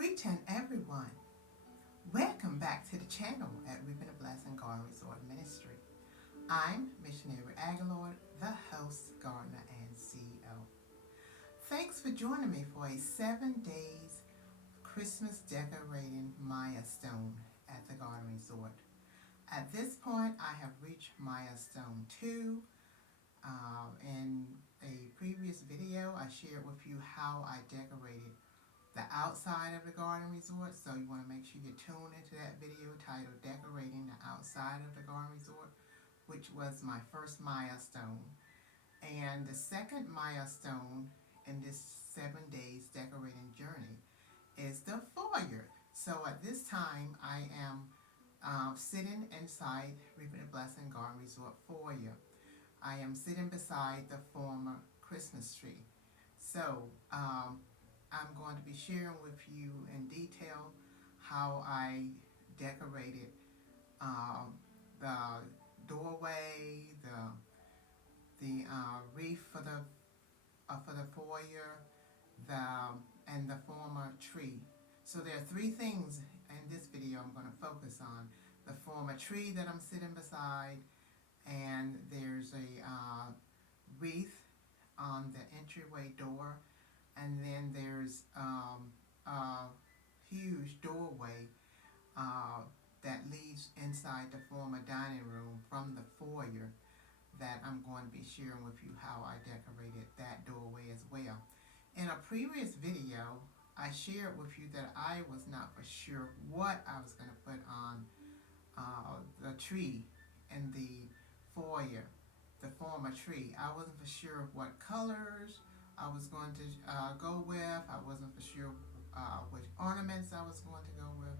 Greeting everyone. Welcome back to the channel at Reaping a Blessing Garden Resort Ministry. I'm Missionary Aguilar, the host, gardener, and CEO. Thanks for joining me for a 7 days Christmas decorating milestone at the Garden Resort. At this point, I have reached milestone 2. In a previous video, I shared with you how I decorated the outside of the garden resort, so you want to make sure you tune into that video titled Decorating the Outside of the Garden Resort, which was my first milestone. And the second milestone in this 7 days decorating journey is the foyer. So at this time, I am sitting inside Reaping a Blessing Garden Resort foyer. I am sitting beside the former Christmas tree. So I'm going to be sharing with you in detail how I decorated the doorway, the wreath for the foyer, and the former tree. So there are 3 things in this video I'm going to focus on: the former tree that I'm sitting beside, and there's a wreath on the entryway door, and then there's a huge doorway that leads inside the former dining room from the foyer that I'm going to be sharing with you how I decorated that doorway as well. In a previous video, I shared with you that I was not for sure what I was going to put on the tree in the foyer, the former tree. I wasn't for sure what colors I was going to go with. I wasn't for sure which ornaments I was going to go with.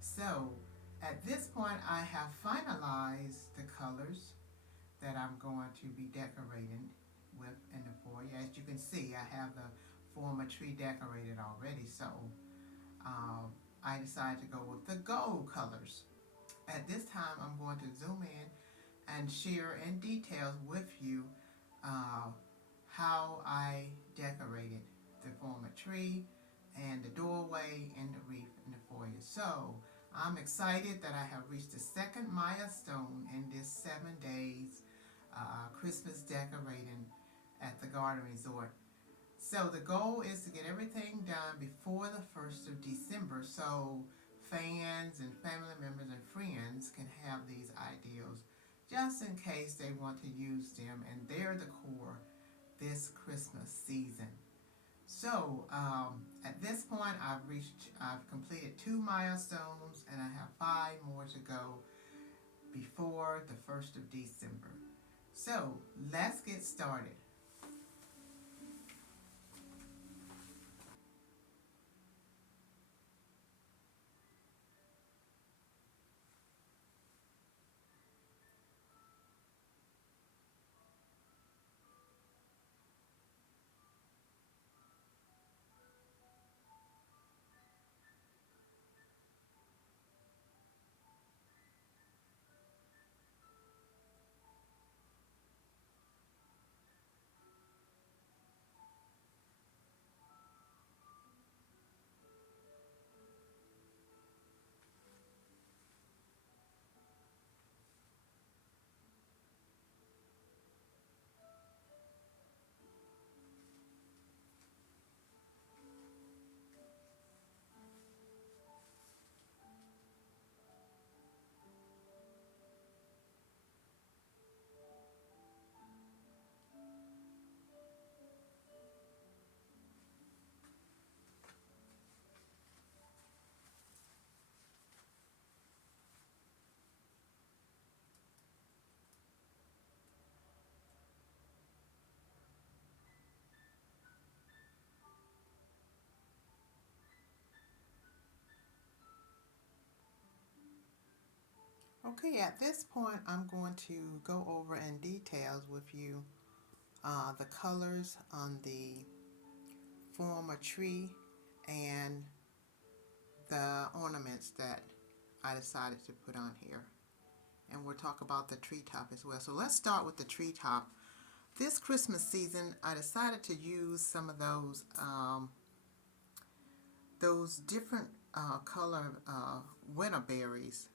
So at this point, I have finalized the colors that I'm going to be decorating with in the foyer. As you can see, I have the former tree decorated already, so I decided to go with the gold colors. At this time, I'm going to zoom in and share in details with you how I decorated the former tree and the doorway and the wreath in the foyer. So I'm excited that I have reached the second milestone in this 7 days Christmas decorating at the Garden Resort. So the goal is to get everything done before the 1st of December, so fans and family members and friends can have these ideals just in case they want to use them in their decor this Christmas season. So at this point, I've completed 2 milestones, and I have 5 more to go before the 1st of December. So let's get started. Okay, at this point, I'm going to go over in details with you the colors on the former tree and the ornaments that I decided to put on here. And we'll talk about the treetop as well. So let's start with the treetop. This Christmas season, I decided to use some of those those different color winter berries.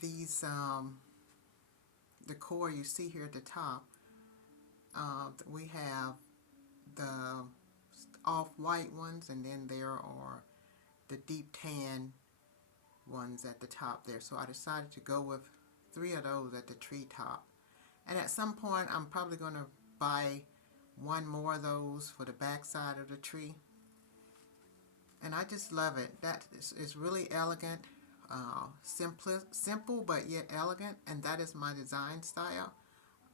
These decor you see here at the top, we have the off-white ones, and then there are the deep tan ones at the top there. So I decided to go with 3 of those at the tree top. And at some point I'm probably going to buy one more of those for the back side of the tree. And I just love it. That is really elegant, simple but yet elegant, and that is my design style: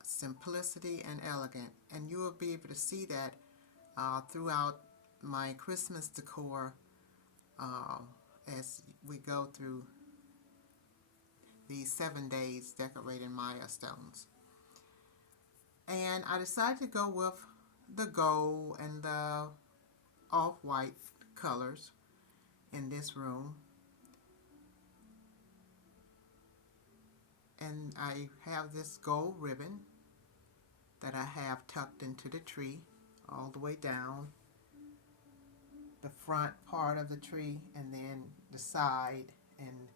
simplicity and elegant. And you will be able to see that throughout my Christmas decor as we go through these 7 days decorating milestones. And I decided to go with the gold and the off-white colors in this room. And I have this gold ribbon that I have tucked into the tree all the way down the front part of the tree, and then the side and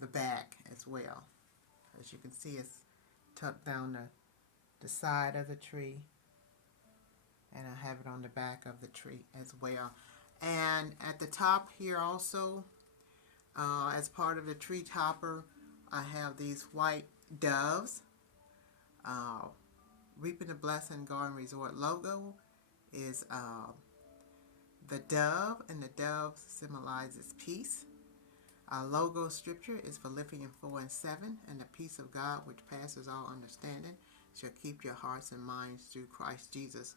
the back as well. As you can see, it's tucked down the side of the tree, and I have it on the back of the tree as well. And at the top here also, as part of the tree topper, I have these white doves. Reaping the Blessing Garden Resort logo is the dove, and the dove symbolizes peace. Our logo scripture is Philippians 4:7, and the peace of God, which passes all understanding, shall keep your hearts and minds through Christ Jesus.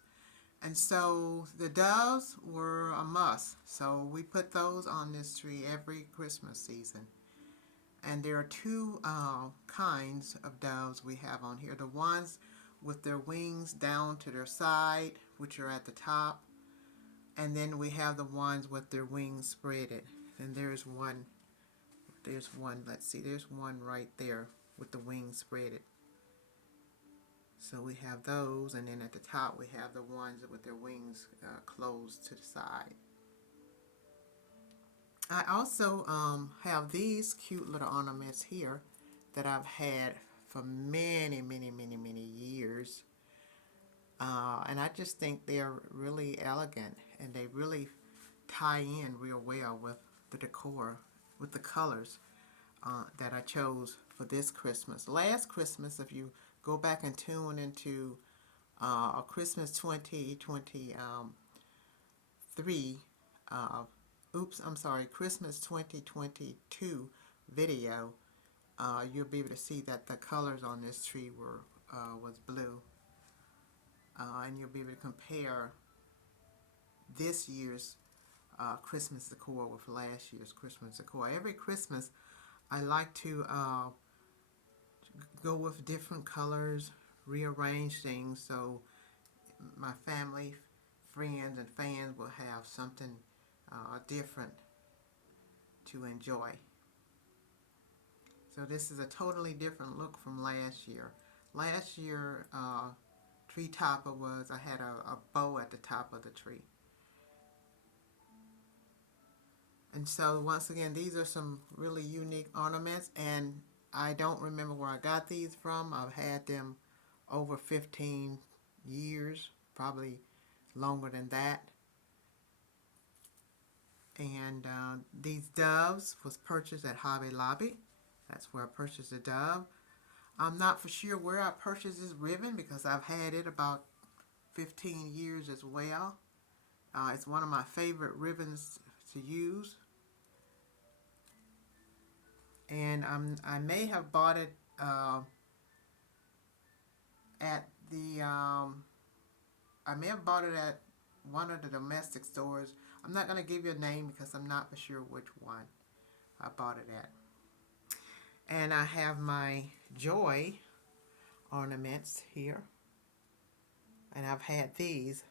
And so the doves were a must. So we put those on this tree every Christmas season. And there are 2 kinds of doves we have on here. The ones with their wings down to their side, which are at the top. And then we have the ones with their wings spreaded. And there's one, let's see, there's one right there with the wings spreaded. So we have those, and then at the top we have the ones with their wings closed to the side. I also have these cute little ornaments here that I've had for many, many, many, many years. And I just think they're really elegant, and they really tie in real well with the decor, with the colors that I chose for this Christmas. Last Christmas, if you go back and tune into a Christmas 2023, Christmas 2022 video, you'll be able to see that the colors on this tree was blue. And you'll be able to compare this year's Christmas decor with last year's Christmas decor. Every Christmas, I like to go with different colors, rearrange things so my family, friends, and fans will have something different to enjoy. So this is a totally different look from last year. Last year, tree topper was, I had a bow at the top of the tree. And so once again, these are some really unique ornaments, and I don't remember where I got these from. I've had them over 15 years, probably longer than that. And these doves was purchased at Hobby Lobby. That's where I purchased the dove. I'm not for sure where I purchased this ribbon because I've had it about 15 years as well. It's one of my favorite ribbons to use. And I may have bought it at one of the domestic stores. I'm not going to give you a name because I'm not for sure which one I bought it at. And I have my joy ornaments here. And I've had these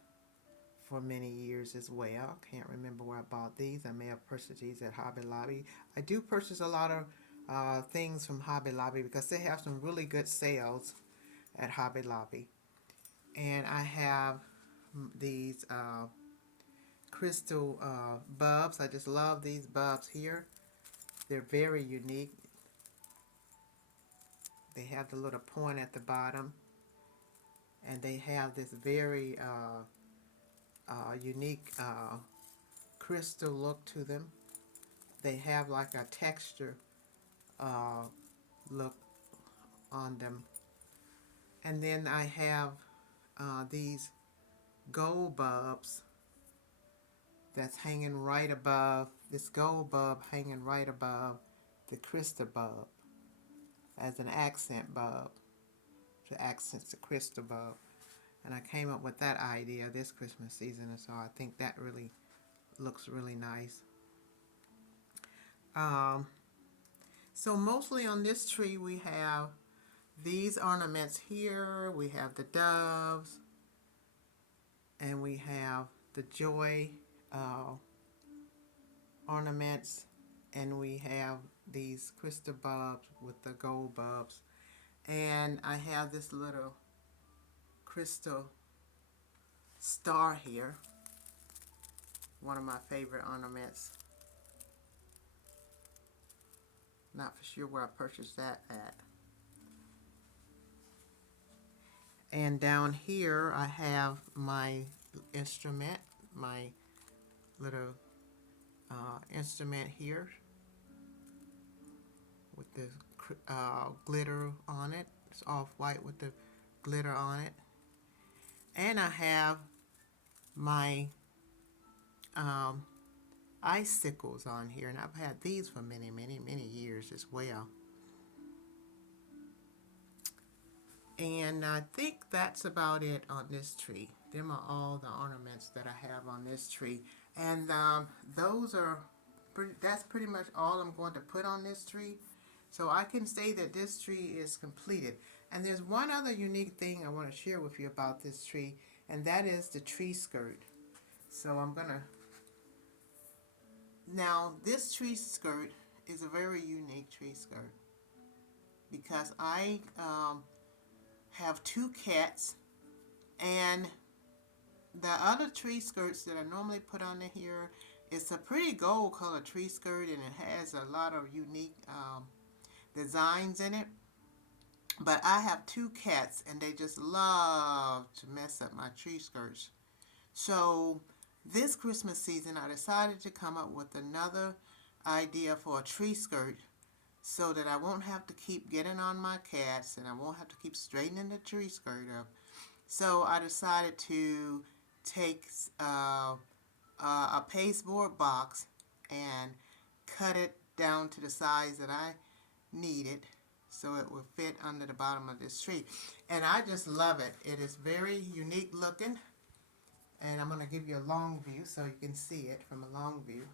for many years as well. Can't remember where I bought these. I may have purchased these at Hobby Lobby. I do purchase a lot of things from Hobby Lobby because they have some really good sales at Hobby Lobby. And I have these crystal bulbs. I just love these bulbs here. They're very unique. They have the little point at the bottom, and they have this very unique crystal look to them. They have like a texture look on them. And then I have these gold bulbs that's hanging right above, this gold bulb hanging right above the crystal bulb as an accent bulb to accent the crystal bulb. And I came up with that idea this Christmas season, and so I think that really looks really nice. So mostly on this tree we have these ornaments here. We have the doves, and we have the joy ornaments, and we have these crystal bulbs with the gold bulbs. And I have this little crystal star here, one of my favorite ornaments. Not for sure where I purchased that at. And down here I have my instrument, my little instrument here with the glitter on it. It's off-white with the glitter on it. And I have my icicles on here, and I've had these for many, many, many years as well. And I think that's about it on this tree. Them are all the ornaments that I have on this tree. And that's pretty much all I'm going to put on this tree. So I can say that this tree is completed. And there's one other unique thing I want to share with you about this tree, and that is the tree skirt. So now this tree skirt is a very unique tree skirt because I have two cats, and the other tree skirts that I normally put on here, it's a pretty gold colored tree skirt, and it has a lot of unique designs in it. But I have two cats, and they just love to mess up my tree skirts. So this Christmas season I decided to come up with another idea for a tree skirt, so that I won't have to keep getting on my cats, and I won't have to keep straightening the tree skirt up. So I decided to take a pasteboard box and cut it down to the size that I needed, so it will fit under the bottom of this tree. And I just love it. It is very unique looking, and I'm going to give you a long view so you can see it from a long view.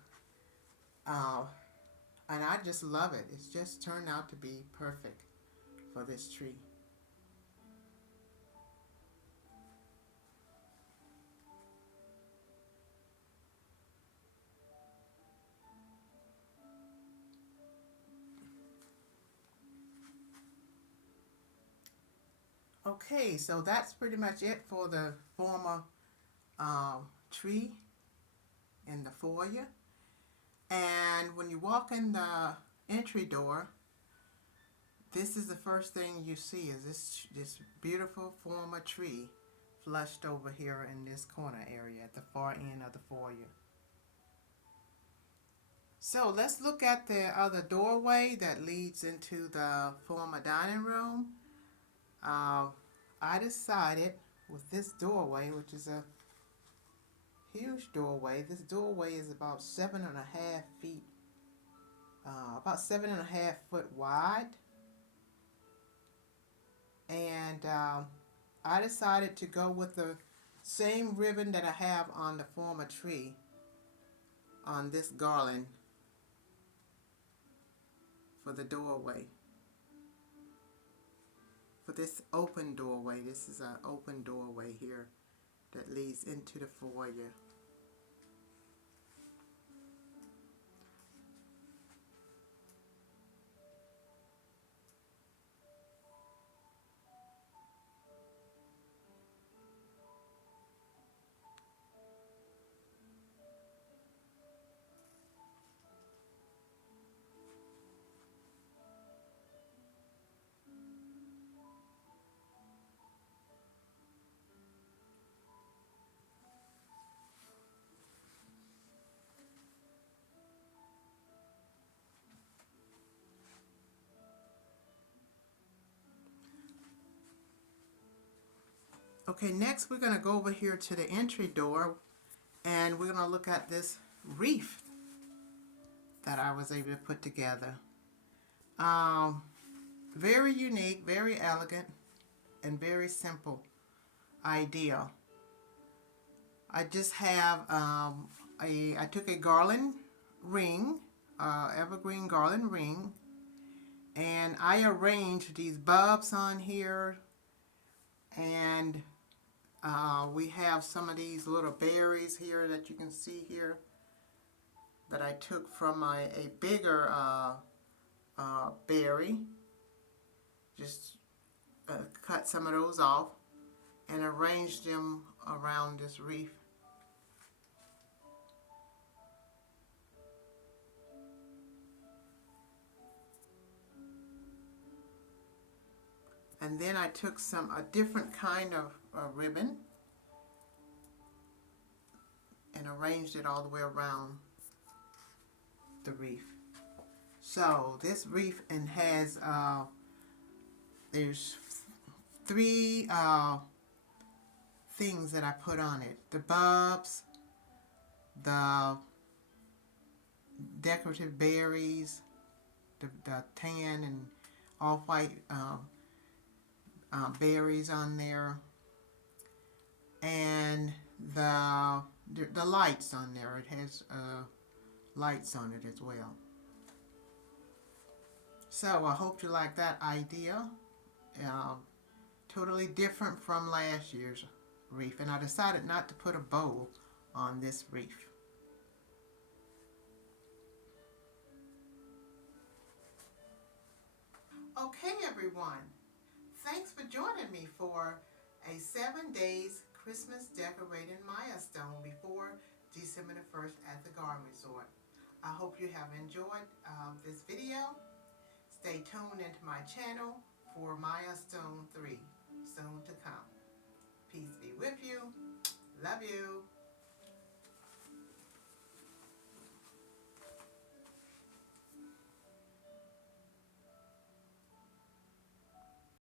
And I just love it. It's just turned out to be perfect for this tree. Okay, so that's pretty much it for the former tree in the foyer. And when you walk in the entry door, this is the first thing you see is this beautiful former tree flushed over here in this corner area at the far end of the foyer. So let's look at the other doorway that leads into the former dining room. I decided with this doorway, which is a huge doorway. This doorway is about 7.5 feet, about 7.5 foot wide. And I decided to go with the same ribbon that I have on the former tree on this garland for the doorway. For this open doorway, this is an open doorway here that leads into the foyer. Okay, next we're going to go over here to the entry door, and we're going to look at this wreath that I was able to put together. Very unique, very elegant, and very simple idea. I just have I took a garland ring, evergreen garland ring, and I arranged these bulbs on here, and we have some of these little berries here that you can see here that I took from a bigger berry. Just cut some of those off and arranged them around this wreath. And then I took a different kind of ribbon and arranged it all the way around the wreath. So this wreath and has there's three things that I put on it: the bulbs, the decorative berries, the tan and off-white berries on there, and the lights on there. It has lights on it as well. So I hope you like that idea. Totally different from last year's wreath, and I decided not to put a bow on this wreath. Okay, everyone. Thanks for joining me for a 7 days Christmas decorating milestone before December the 1st at the Garden Resort. I hope you have enjoyed this video. Stay tuned into my channel for milestone 3 soon to come. Peace be with you. Love you.